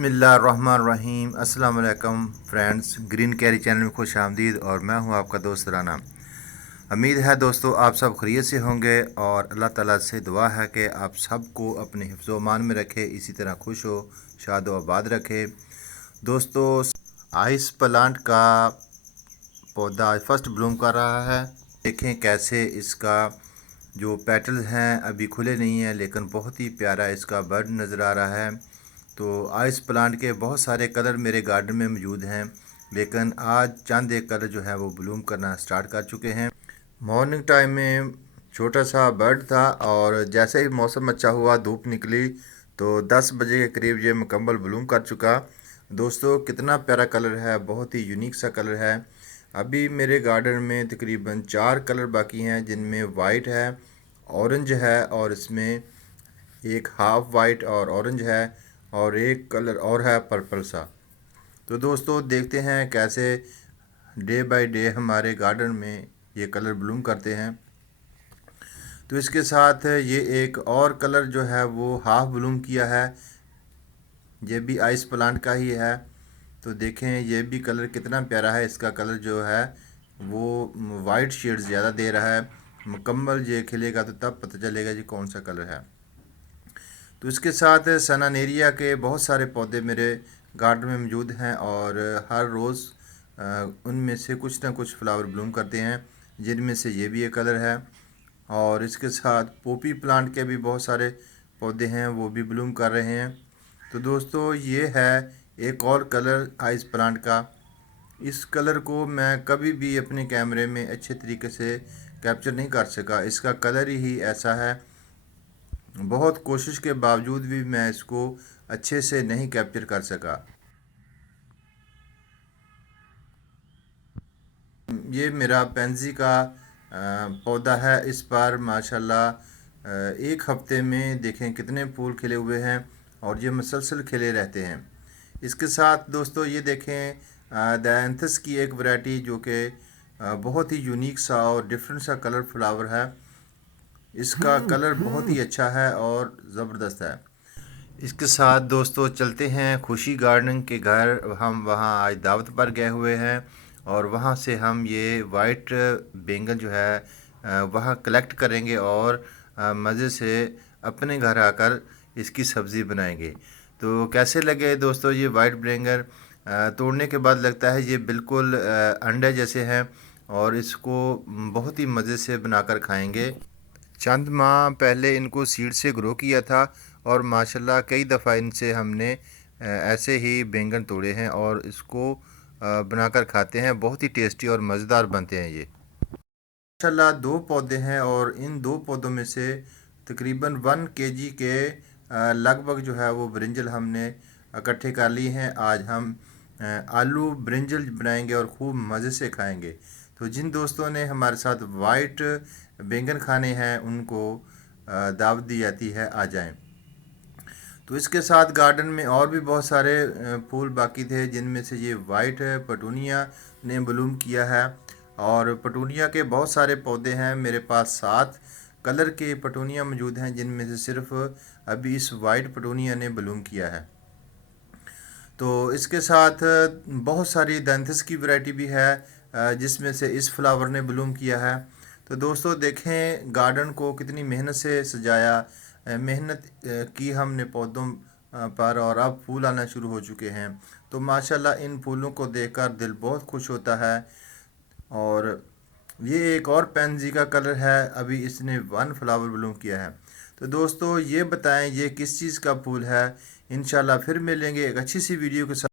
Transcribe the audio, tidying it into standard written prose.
बिस्मिल्लाहिर्रहमानिर्रहीम। अस्सलाम वालेकुम फ्रेंड्स, ग्रीन कैरी चैनल में खुश आमदीद। और मैं हूं आपका दोस्त राना। उम्मीद है दोस्तों आप सब खैरियत से होंगे और अल्लाह ताला से दुआ है कि आप सबको अपने हिफ्ज़ व अमान में रखे, इसी तरह खुश हो, शाद व आबाद रखे। दोस्तों, आइस प्लांट का पौधा आज फर्स्ट ब्लूम कर रहा है। देखें कैसे इसका जो पेटल्स हैं अभी खुले नहीं हैं, लेकिन बहुत ही प्यारा इसका बर्ड नज़र आ रहा है। तो आइस प्लांट के बहुत सारे कलर मेरे गार्डन में मौजूद हैं, लेकिन आज चंद एक कलर जो है वो ब्लूम करना स्टार्ट कर चुके हैं। मॉर्निंग टाइम में छोटा सा बर्ड था और जैसे ही मौसम अच्छा हुआ, धूप निकली, तो 10 बजे के करीब ये मुकम्मल ब्लूम कर चुका। दोस्तों, कितना प्यारा कलर है, बहुत ही यूनिक सा कलर है। अभी मेरे गार्डन में तकरीबन 4 कलर बाकी हैं, जिनमें वाइट है, ऑरेंज है और इसमें एक हाफ वाइट और ऑरेंज है, और एक कलर और है पर्पल सा। तो दोस्तों, देखते हैं कैसे डे बाय डे हमारे गार्डन में ये कलर ब्लूम करते हैं। तो इसके साथ ये एक और कलर जो है वो हाफ ब्लूम किया है, ये भी आइस प्लांट का ही है। तो देखें ये भी कलर कितना प्यारा है। इसका कलर जो है वो वाइट शेड ज़्यादा दे रहा है। मुकम्मल ये खिलेगा तो तब पता चलेगा जी कौन सा कलर है। तो इसके साथ सनानेरिया के बहुत सारे पौधे मेरे गार्डन में मौजूद हैं और हर रोज़ उनमें से कुछ ना कुछ फ्लावर ब्लूम करते हैं, जिनमें से ये भी एक कलर है। और इसके साथ पोपी प्लांट के भी बहुत सारे पौधे हैं, वो भी ब्लूम कर रहे हैं। तो दोस्तों, ये है एक और कलर आइस प्लांट का। इस कलर को मैं कभी भी अपने कैमरे में अच्छे तरीके से कैप्चर नहीं कर सका। इसका कलर ही ऐसा है, बहुत कोशिश के बावजूद भी मैं इसको अच्छे से नहीं कैप्चर कर सका। ये मेरा पेंजी का पौधा है। इस बार माशाल्लाह एक हफ्ते में देखें कितने फूल खिले हुए हैं और ये मुसलसल खिले रहते हैं। इसके साथ दोस्तों ये देखें डायंथस की एक वैरायटी जो कि बहुत ही यूनिक सा और डिफरेंट सा कलर फ्लावर है। इसका कलर बहुत ही अच्छा है और ज़बरदस्त है। इसके साथ दोस्तों चलते हैं खुशी गार्डन के घर। हम वहाँ आज दावत पर गए हुए हैं और वहाँ से हम ये वाइट बैंगन जो है वहाँ कलेक्ट करेंगे और मज़े से अपने घर आकर इसकी सब्ज़ी बनाएंगे। तो कैसे लगे दोस्तों ये वाइट बैंगन? तोड़ने के बाद लगता है ये बिल्कुल अंडे जैसे हैं और इसको बहुत ही मज़े से बनाकर खाएंगे। चंद माह पहले इनको सीड से ग्रो किया था और माशाल्लाह कई दफ़ा इनसे हमने ऐसे ही बैंगन तोड़े हैं और इसको बनाकर खाते हैं। बहुत ही टेस्टी और मज़ेदार बनते हैं ये। माशाल्लाह 2 पौधे हैं और इन 2 पौधों में से तकरीबन 1 केजी के लगभग जो है वो ब्रिंजल हमने इकट्ठे कर लिए हैं। आज हम आलू ब्रिंजल बनाएंगे और खूब मज़े से खाएंगे। तो जिन दोस्तों ने हमारे साथ वाइट बैंगन खाने हैं उनको दावत दी जाती है, आ जाएं। तो इसके साथ गार्डन में और भी बहुत सारे फूल बाकी थे, जिनमें से ये वाइट पटूनिया ने ब्लूम किया है। और पटूनिया के बहुत सारे पौधे हैं मेरे पास, 7 कलर के पटूनिया मौजूद हैं, जिनमें से सिर्फ अभी इस वाइट पटूनिया ने ब्लूम किया है। तो इसके साथ बहुत सारी दैंथस की वैरायटी भी है, जिसमें से इस फ्लावर ने ब्लूम किया है। तो दोस्तों देखें गार्डन को कितनी मेहनत से सजाया, मेहनत की हमने पौधों पर, और अब फूल आना शुरू हो चुके हैं। तो माशाल्लाह इन फूलों को देखकर दिल बहुत खुश होता है। और ये एक और पेंजी का कलर है, अभी इसने 1 फ्लावर ब्लूम किया है। तो दोस्तों ये बताएं ये किस चीज़ का फूल है। इंशाल्लाह फिर मिलेंगे एक अच्छी सी वीडियो के साथ।